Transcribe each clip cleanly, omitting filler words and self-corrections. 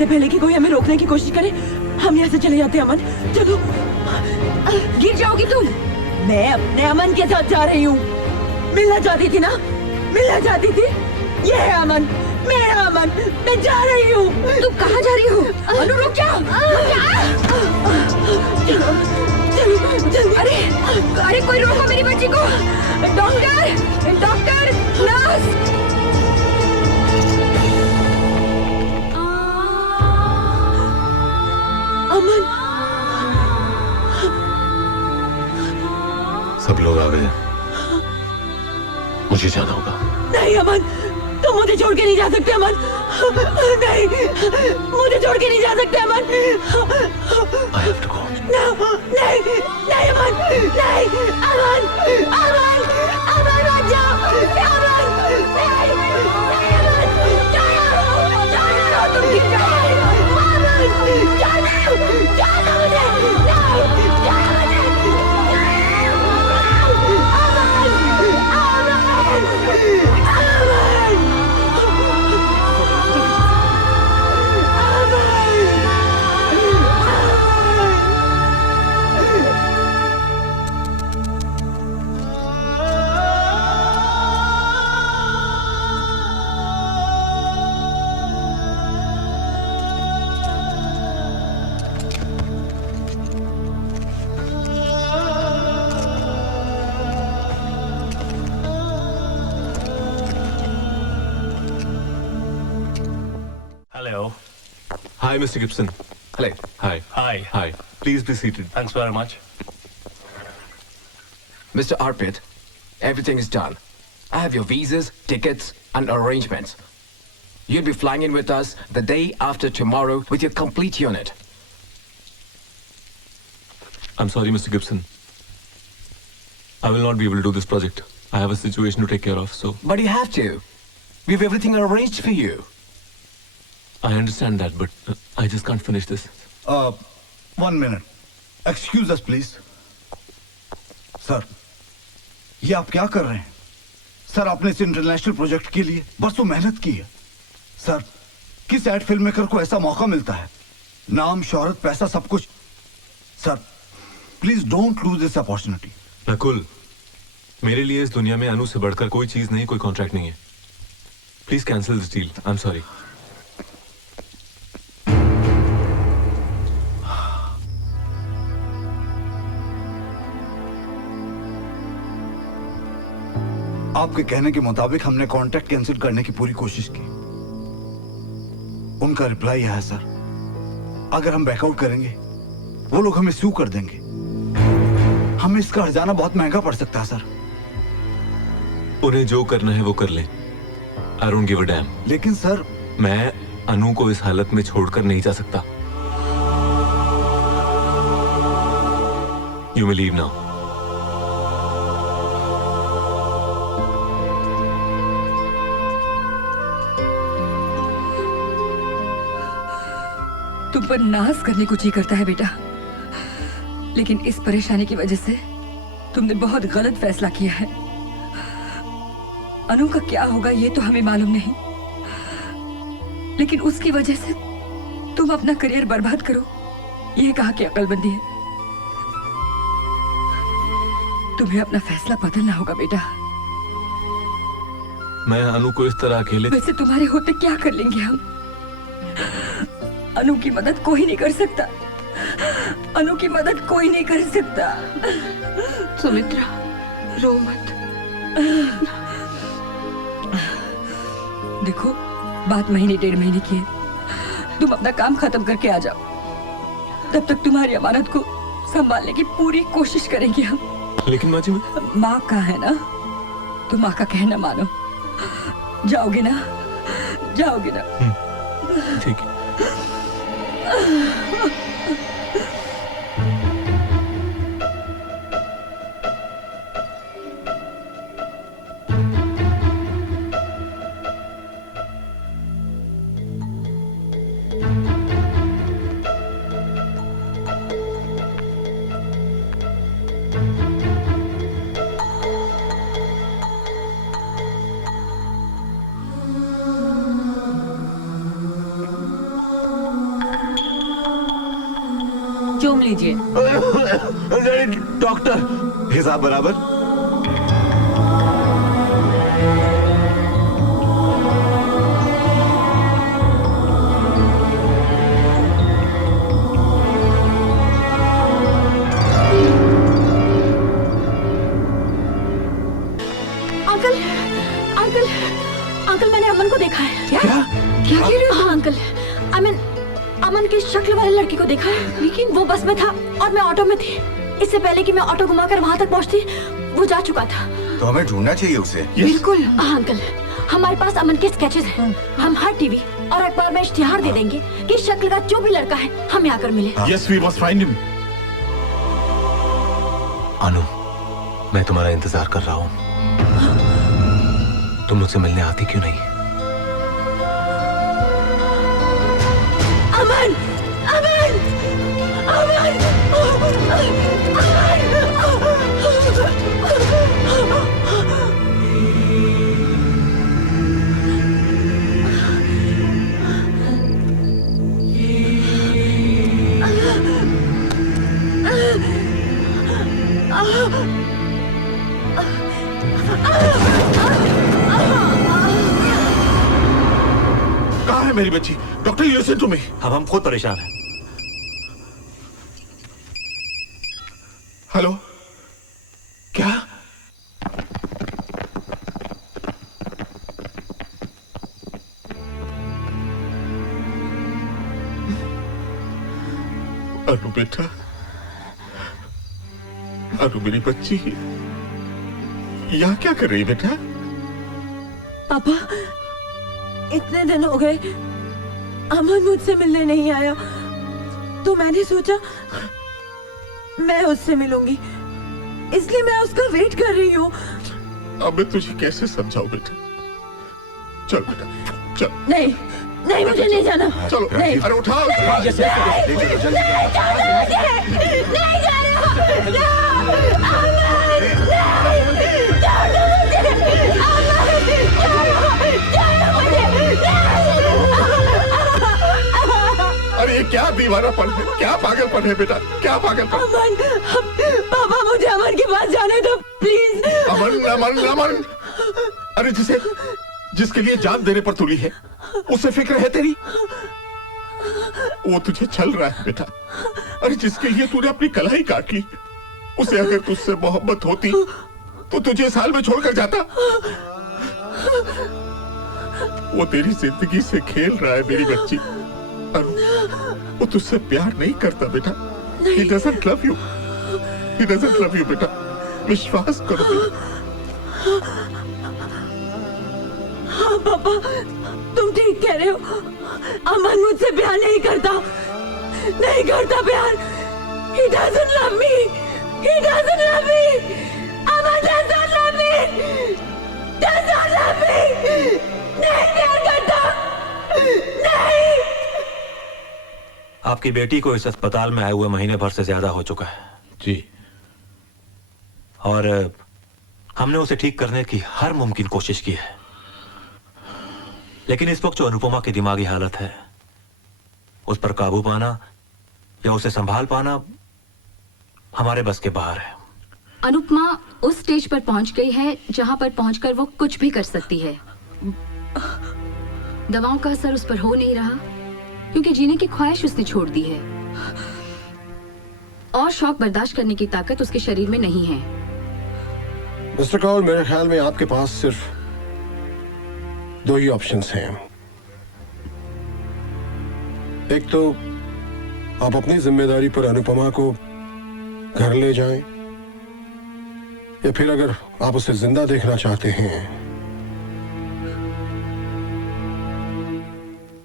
इससे पहले कि कोई हमें रोकने की कोशिश करे हम यहाँ से चले जाते हैं। अमन चलो। गिर जाओगी तुम। मैं अपने अमन के साथ जा रही हूँ। मिलना चाहती थी ना, मिलना चाहती थी। ये है अमन, मेरा अमन। मैं जा रही हूँ। तुम कहाँ जा रही हो? अनु रुक जा। चलो चलो जल्दी। अरे अरे कोई रोको मेरी बच्ची को। Doctor, doctor, nurse. अमन। सब लोग आ गए, मुझे जाना होगा। नहीं अमन, तुम मुझे छोड़ के नहीं जा सकते अमन। नहीं, मुझे छोड़ के नहीं जा सकते अमन। I have to go. नहीं नहीं अमन, नहीं अमन, अमन, अमन मत जाओ। अमन नहीं, नहीं अमन, जाओ तुम गिर जाओ। अमन जाओ, जाओ मुझे, नहीं जाओ मुझे। Hello. Hi, Mr. Gibson. Hello. Hi. Hi. Hi. Please be seated. Thanks very much. Mr. Arpit, everything is done. I have your visas, tickets, and arrangements. You'll be flying in with us the day after tomorrow with your complete unit. I'm sorry, Mr. Gibson. I will not be able to do this project. I have a situation to take care of, so... But you have to. We have everything arranged for you. I understand that, but I just can't finish this. 1 minute. Excuse us, please. Sir, ये आप क्या कर रहे हैं? Sir, आपने इस international project के लिए बरसों मेहनत की है। सर, किस एड फिल्म मेकर को ऐसा मौका मिलता है? नाम, शोहरत, पैसा, सब कुछ। Sir, please don't lose this opportunity. Nakul, मेरे लिए इस दुनिया में अनु से बढ़कर कोई चीज नहीं, कोई कॉन्ट्रैक्ट नहीं है। Please cancel this deal. I am sorry. आपके कहने के मुताबिक हमने कॉन्ट्रैक्ट कैंसिल करने की पूरी कोशिश की। उनका रिप्लाई है सर, अगर हम बैकआउट करेंगे वो लोग हमें सू कर देंगे। हमें इसका हर्जाना बहुत महंगा पड़ सकता है सर। उन्हें जो करना है वो कर ले। I don't give a dam. लेकिन सर, मैं अनु को इस हालत में छोड़कर नहीं जा सकता। You may leave now. तुम पर नाज करने को जी करता है बेटा, लेकिन इस परेशानी की वजह से तुमने बहुत गलत फैसला किया है। अनु का क्या होगा ये तो हमें मालूम नहीं, लेकिन उसकी वजह से तुम अपना करियर बर्बाद करो, ये कहा कि अकलमंदी है। तुम्हें अपना फैसला बदलना होगा बेटा। मैं अनु को इस तरह अकेले... वैसे तुम्हारे होते क्या कर लेंगे हम? अनु की मदद कोई नहीं कर सकता। अनु की मदद कोई नहीं कर सकता। सुमित्रा, रो मत। देखो, बात महीने 1.5 महीने की है। तुम अपना काम खत्म करके आ जाओ। तब तक तुम्हारी अमानत को संभालने की पूरी कोशिश करेंगे हम। लेकिन माँ जी, मैं... माँ का है ना, तो माँ का कहना मानो। जाओगे ना? जाओगे ना? ठीक है। चूम लीजिए। डॉक्टर, हिसाब बराबर। अंकल अंकल अंकल, मैंने अमन को देखा है। क्या क्या कह रहे हो? हाँ अंकल, अमन की शक्ल वाले लड़की को देखा है, लेकिन वो बस में था और मैं ऑटो में थी। इससे पहले कि मैं ऑटो घुमाकर वहाँ तक पहुँचती, वो जा चुका था। तो हमें ढूंढना चाहिए उसे। बिल्कुल। हाँ अंकल, हमारे पास अमन के स्केचेस हैं। हम हर टीवी और अखबार में इश्तिहार दे देंगे कि इस शक्ल का जो भी लड़का है हमें आकर मिले। Yes, we must find him. अनु, मैं तुम्हारा इंतजार कर रहा हूँ। तुम मुझसे मिलने आती क्यों नहीं? अमन, अमन, अमन, कहाँ है मेरी बच्ची? Doctor, you listen to me. अब हम खुद परेशान हैं। हेलो, क्या? अनु बेटा, अनु मेरी बच्ची, यहाँ क्या कर रही बेटा? पापा, इतने दिन हो गए अमन मुझसे मिलने नहीं आया, तो मैंने सोचा मैं उससे मिलूंगी, इसलिए मैं उसका वेट कर रही हूँ। अब मैं तुझे कैसे समझाऊं बेटा? चल बेटा, चल। नहीं नहीं, मुझे नहीं जाना। चलो, नहीं, अरे उठाओ। नहीं जा रहा, अरे ये क्या दीवानापन है, क्या पागलपन है बेटा, क्या पागलपन? अमन, पापा मुझे अमन के पास जाने दो प्लीज। अमन, अमन, अमन, अरे जिसके लिए जान देने पर तुली है, उसे फिक्र है तेरी? वो तुझे छल रहा है बेटा। अरे जिसके लिए तूने अपनी कलाई काट ली, उसे अगर तुझसे मोहब्बत होती तो तुझे इस हाल में छोड़कर जाता। वो तेरी जिंदगी से खेल रहा है मेरी बच्ची। वो तुझसे प्यार नहीं करता बेटा। He doesn't love you. He doesn't love you बेटा। विश्वास करो बेटा। हाँ पापा, तुम ठीक कह रहे हो। अमन मुझसे प्यार नहीं करता, नहीं करता प्यार। He doesn't love me. He doesn't love me. Aman doesn't love me. Doesn't love me. नहीं प्यार करता, नहीं। आपकी बेटी को इस अस्पताल में आए हुए महीने भर से ज्यादा हो चुका है जी, और हमने उसे ठीक करने की हर मुमकिन कोशिश की है, लेकिन इस वक्त जो अनुपमा की दिमागी हालत है, उस पर काबू पाना या उसे संभाल पाना हमारे बस के बाहर है। अनुपमा उस स्टेज पर पहुंच गई है जहां पर पहुंचकर वो कुछ भी कर सकती है। दवाओं का असर उस पर हो नहीं रहा क्योंकि जीने की ख्वाहिश उसने छोड़ दी है, और शौक बर्दाश्त करने की ताकत उसके शरीर में नहीं है। मिस्टर कौल, मेरे ख्याल में आपके पास सिर्फ दो ही ऑप्शंस हैं। एक तो आप अपनी जिम्मेदारी पर अनुपमा को घर ले जाएं, या फिर अगर आप उसे जिंदा देखना चाहते हैं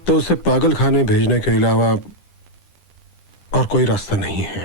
तो उसे पागल खाने भेजने के अलावा और कोई रास्ता नहीं है।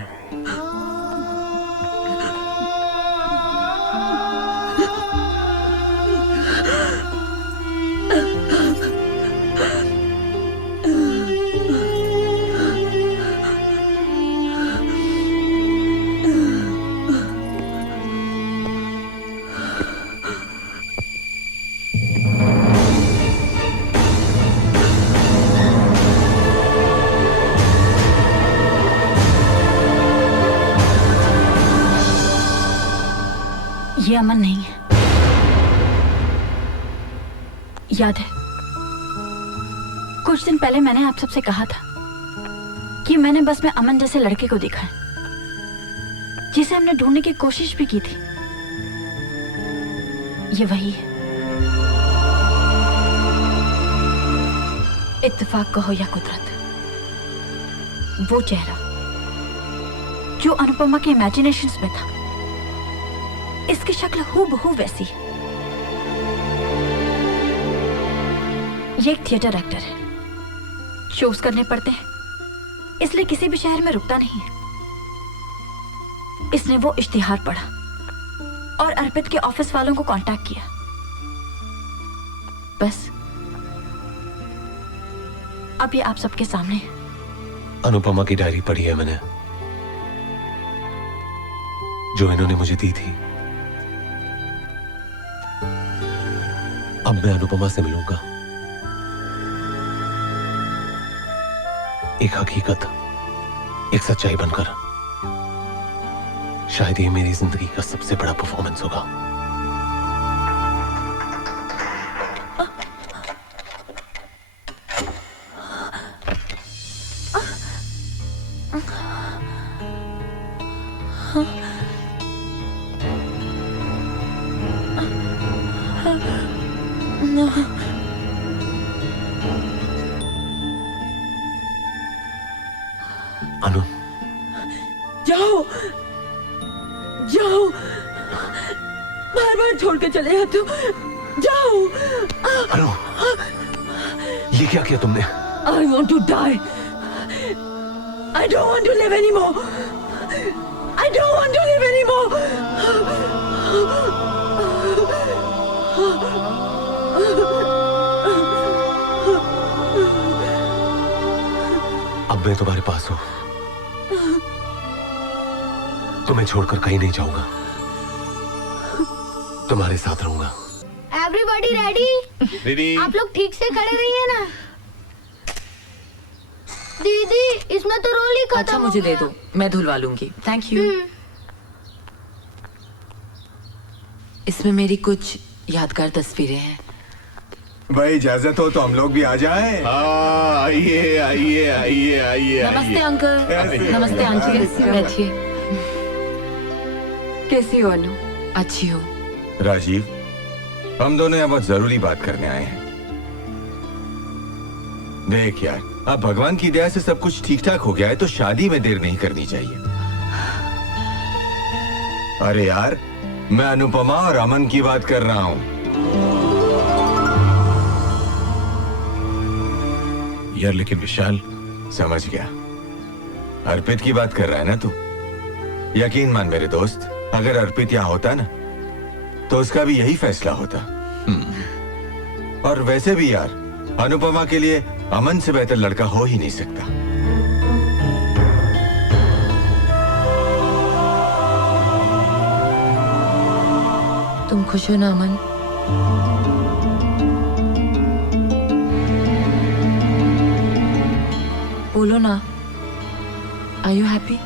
ये अमन नहीं है। याद है कुछ दिन पहले मैंने आप सबसे कहा था कि मैंने बस में अमन जैसे लड़के को देखा है जिसे हमने ढूंढने की कोशिश भी की थी। ये वही है। इत्तेफाक कहो या कुदरत, वो चेहरा जो अनुपमा के इमेजिनेशंस में था, इसकी शक्ल हूबहू वैसी है। ये एक थिएटर एक्टर है, शोज करने पड़ते हैं इसलिए किसी भी शहर में रुकता नहीं है। इसने वो इश्तिहार पढ़ा और अर्पित के ऑफिस वालों को कांटेक्ट किया। बस अब ये आप सबके सामने है। अनुपमा की डायरी पढ़ी है मैंने, जो इन्होंने मुझे दी थी। अब मैं अनुपमा से मिलूंगा। एक हकीकत, एक सच्चाई बनकर। शायद ये मेरी जिंदगी का सबसे बड़ा परफॉर्मेंस होगा। अनु, जाओ जाओ, बार बार छोड़ के चले जाते हो। जाओ। अनु, ये क्या किया तुमने? I want to die. I don't want to live anymore. I don't want to live anymore. अब मैं तुम्हारे पास हूं, तुम्हें छोड़कर कहीं नहीं जाऊंगा, तुम्हारे साथ रहूंगा। Everybody ready? दीदी, आप लोग ठीक से खड़े रहिए ना। दीदी इसमें तो रोल ही खत्म अच्छा हो मुझे दे गया। दो, मैं धुलवा लूंगी। Thank you. इसमें मेरी कुछ यादगार तस्वीरें हैं। भाई इजाजत हो तो हम लोग भी आ जाएं। आइए आइए आइए आइए। नमस्ते अंकल। नमस्ते आंटी, बैठिए। कैसी हो अनु? अच्छी हो? राजीव, हम दोनों यहाँ बहुत जरूरी बात करने आए हैं। देख यार, अब भगवान की दया से सब कुछ ठीक ठाक हो गया है तो शादी में देर नहीं करनी चाहिए। अरे यार, मैं अनुपमा और अमन की बात कर रहा हूँ। यार लेकिन विशाल, समझ गया, अर्पित की बात कर रहा है ना तू? यकीन मान मेरे दोस्त, अगर अर्पित यहाँ होता ना तो उसका भी यही फैसला होता। और वैसे भी यार, अनुपमा के लिए अमन से बेहतर लड़का हो ही नहीं सकता। तुम खुश हो ना अमन? बोलो ना, आर यू हैप्पी?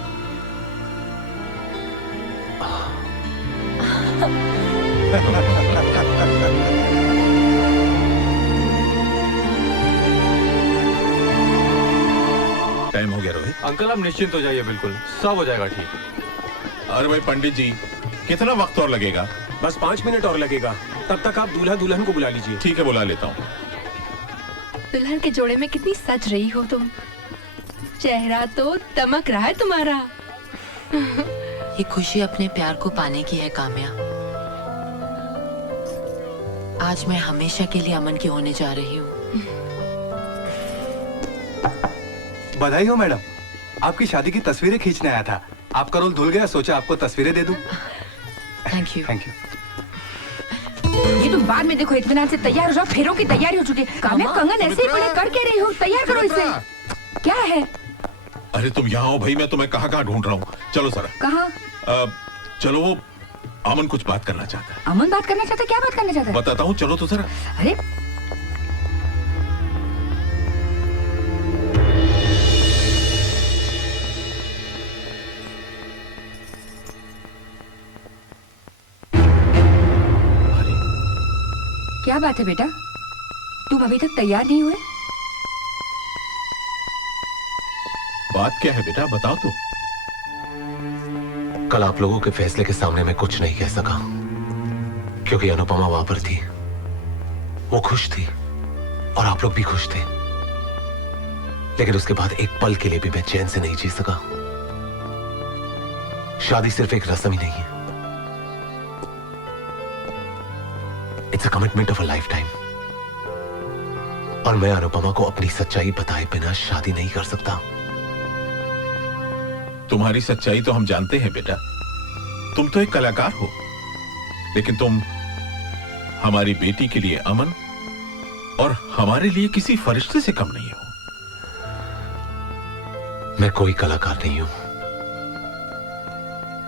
टाइम हो गया रोहित। अंकल आप निश्चिंत हो जाइए, बिल्कुल सब हो जाएगा ठीक। अरे भाई पंडित जी, कितना वक्त और लगेगा? बस 5 मिनट और लगेगा, तब तक आप दूल्हा दुल्हन को बुला लीजिए। ठीक है, बुला लेता हूँ। दुल्हन के जोड़े में कितनी सज रही हो तुम। चेहरा तो दमक रहा है तुम्हारा। ये खुशी अपने प्यार को पाने की है काम्या। आज मैं हमेशा के लिए अमन की होने जा रही हूँ। बधाई हो मैडम, आपकी शादी की तस्वीरें खींचने आया था। आपका रोल धुल गया, सोचा आपको तस्वीरें दे दूं। Thank you. Thank you. ये तुम बाद में देखो, इत्मीनान से तैयार हो जाओ, फेरों की तैयारी हो चुकी है। काम्या, कंगन ऐसे ही पड़े कर के रही हो, तैयार करो इसे। क्या है? अरे तुम यहाँ हो भाई, मैं तुम्हें कहाँ कहाँ ढूंढ रहा हूँ। चलो जरा। कहाँ? चलो, वो अमन कुछ बात करना चाहता है। अमन बात करना चाहता है? क्या बात करना चाहता है? बताता हूँ, चलो तो जरा। अरे क्या बात है बेटा, तुम अभी तक तैयार नहीं हुए? बात क्या है बेटा, बताओ तो। कल आप लोगों के फैसले के सामने मैं कुछ नहीं कह सका क्योंकि अनुपमा वहां पर थी। वो खुश थी और आप लोग भी खुश थे, लेकिन उसके बाद एक पल के लिए भी मैं चैन से नहीं जी सका। शादी सिर्फ एक रस्म ही नहीं है, it's a commitment of a life time. और मैं अनुपमा को अपनी सच्चाई बताए बिना शादी नहीं कर सकता। तुम्हारी सच्चाई तो हम जानते हैं बेटा, तुम तो एक कलाकार हो, लेकिन तुम हमारी बेटी के लिए अमन और हमारे लिए किसी फरिश्ते से कम नहीं हो। मैं कोई कलाकार नहीं हूं,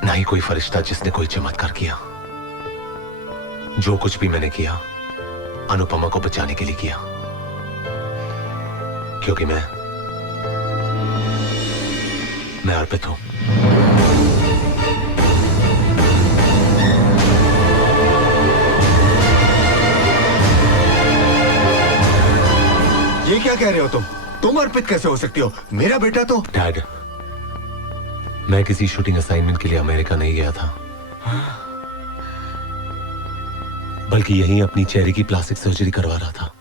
ना ही कोई फरिश्ता जिसने कोई चमत्कार किया। जो कुछ भी मैंने किया अनुपमा को बचाने के लिए किया, क्योंकि मैं अर्पित हूं। ये क्या कह रहे हो तुम अर्पित कैसे हो सकती हो? मेरा बेटा तो। डैड, मैं किसी शूटिंग असाइनमेंट के लिए अमेरिका नहीं गया था, बल्कि यहीं अपनी चेहरे की प्लास्टिक सर्जरी करवा रहा था।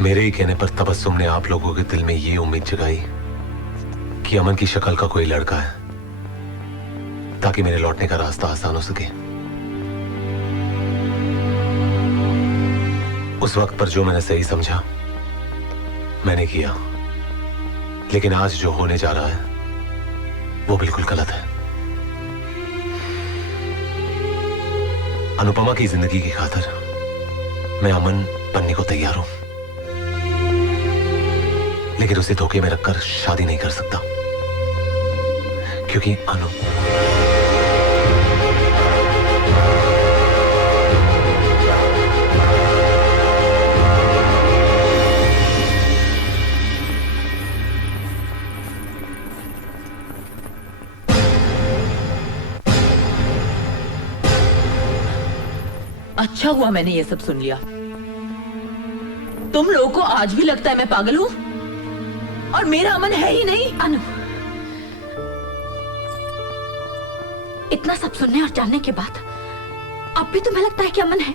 मेरे ही कहने पर तबस्सुम ने आप लोगों के दिल में ये उम्मीद जगाई कि अमन की शक्ल का कोई लड़का है, ताकि मेरे लौटने का रास्ता आसान हो सके। उस वक्त पर जो मैंने सही समझा मैंने किया, लेकिन आज जो होने जा रहा है वो बिल्कुल गलत है। अनुपमा की जिंदगी की खातिर मैं अमन बनने को तैयार हूं, लेकिन उसे धोखे में रखकर शादी नहीं कर सकता, क्योंकि अनु अच्छा हुआ मैंने ये सब सुन लिया। तुम लोगों को आज भी लगता है मैं पागल हूं और मेरा अमन है ही नहीं। अनु, इतना सब सुनने और जानने के बाद अब भी तुम्हें लगता है कि अमन है?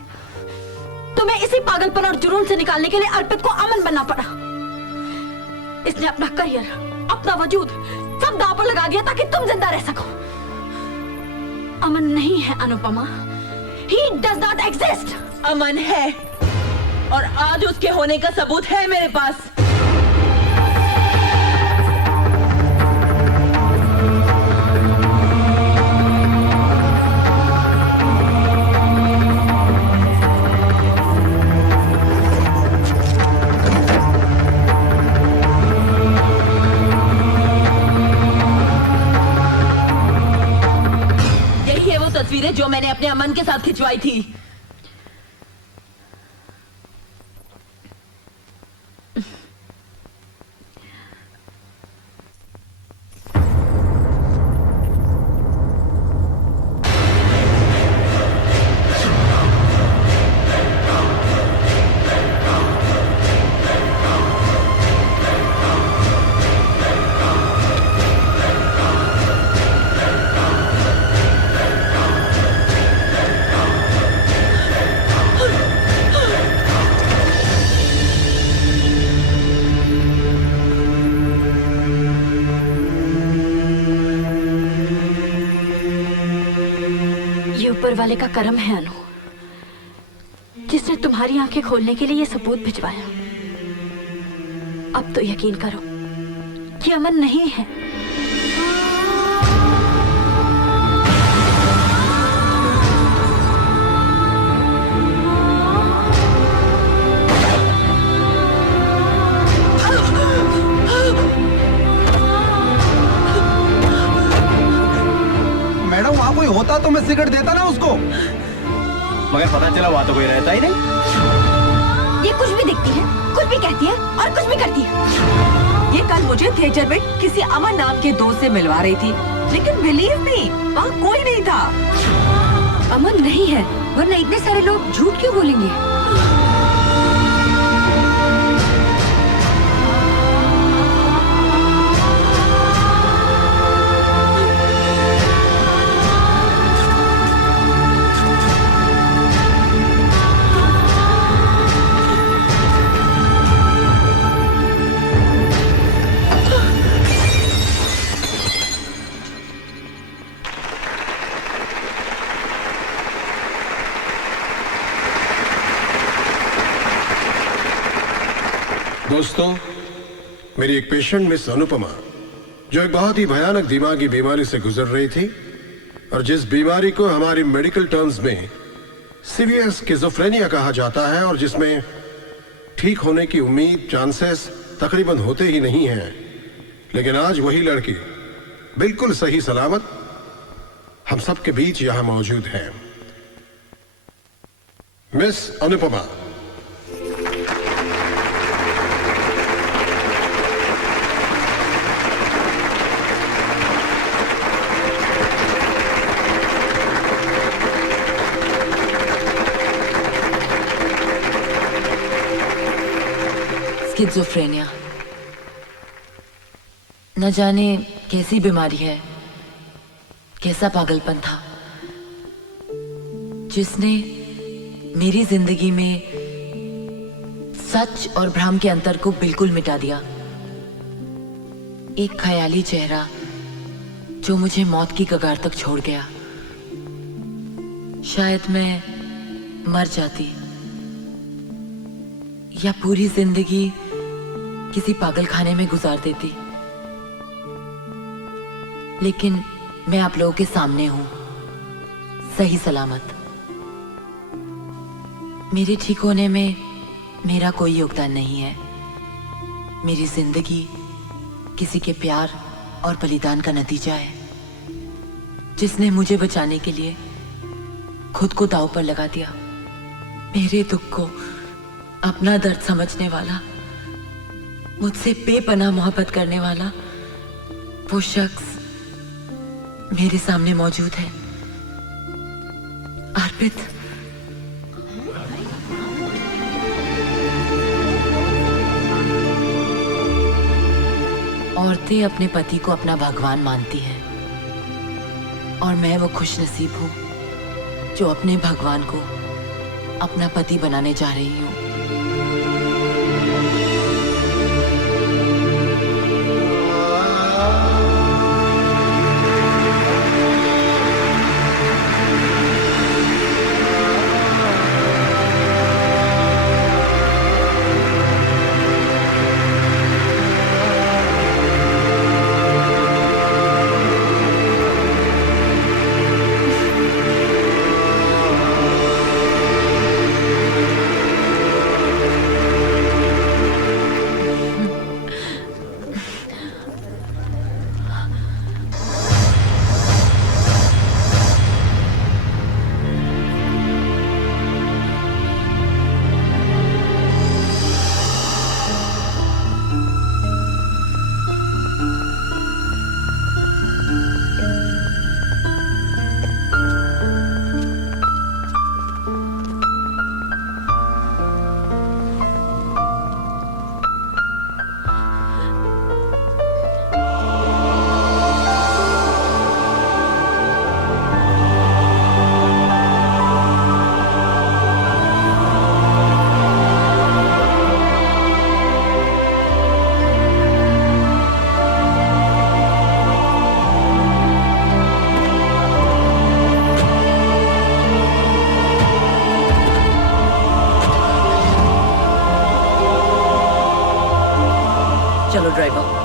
तुम्हें इसी पागलपन और जुनून से निकालने के लिए अर्पित को अमन बनना पड़ा। इसने अपना करियर, अपना वजूद सब दांव पर लगा दिया ताकि तुम जिंदा रह सको। अमन नहीं है Anupama, He does not exist. अमन है और आज उसके होने का सबूत है मेरे पास। यही है वो तस्वीरें जो मैंने अपने अमन के साथ खिंचवाई थी। वाले का कर्म है अनु, जिसने तुम्हारी आंखें खोलने के लिए ये सबूत भिजवाया। अब तो यकीन करो कि अमन नहीं है। मैडम वहाँ कोई होता तो मैं सिगरेट देता ना उसको, मगर पता चला वहाँ तो कोई रहता ही नहीं। ये कुछ भी दिखती है, कुछ भी कहती है और कुछ भी करती है। ये कल मुझे थिएटर में किसी अमन नाम के दोस्त से मिलवा रही थी, लेकिन बिलीव मी वहाँ कोई नहीं था। अमन नहीं है, वरना इतने सारे लोग झूठ क्यों बोलेंगे? दोस्तों, मेरी एक पेशेंट मिस अनुपमा, जो एक बहुत ही भयानक दिमागी बीमारी से गुजर रही थी और जिस बीमारी को हमारी मेडिकल टर्म्स में सीवियर स्किज़ोफ्रेनिया कहा जाता है और जिसमें ठीक होने की उम्मीद, चांसेस तकरीबन होते ही नहीं हैं, लेकिन आज वही लड़की बिल्कुल सही सलामत हम सबके बीच यहां मौजूद है। मिस अनुपमा। स्किज़ोफ्रेनिया न जाने कैसी बीमारी है, कैसा पागलपन था जिसने मेरी जिंदगी में सच और भ्रम के अंतर को बिल्कुल मिटा दिया। एक ख्याली चेहरा जो मुझे मौत की कगार तक छोड़ गया। शायद मैं मर जाती या पूरी जिंदगी किसी पागलखाने में गुजार देती, लेकिन मैं आप लोगों के सामने हूं, सही सलामत। मेरे ठीक होने में मेरा कोई योगदान नहीं है। मेरी जिंदगी किसी के प्यार और बलिदान का नतीजा है, जिसने मुझे बचाने के लिए खुद को दांव पर लगा दिया। मेरे दुख को अपना दर्द समझने वाला, मुझसे बेपनाह मोहब्बत करने वाला वो शख्स मेरे सामने मौजूद है। अर्पित। औरतें अपने पति को अपना भगवान मानती हैं और मैं वो खुशनसीब हूं जो अपने भगवान को अपना पति बनाने जा रही हूं। चलो ड्राइवर।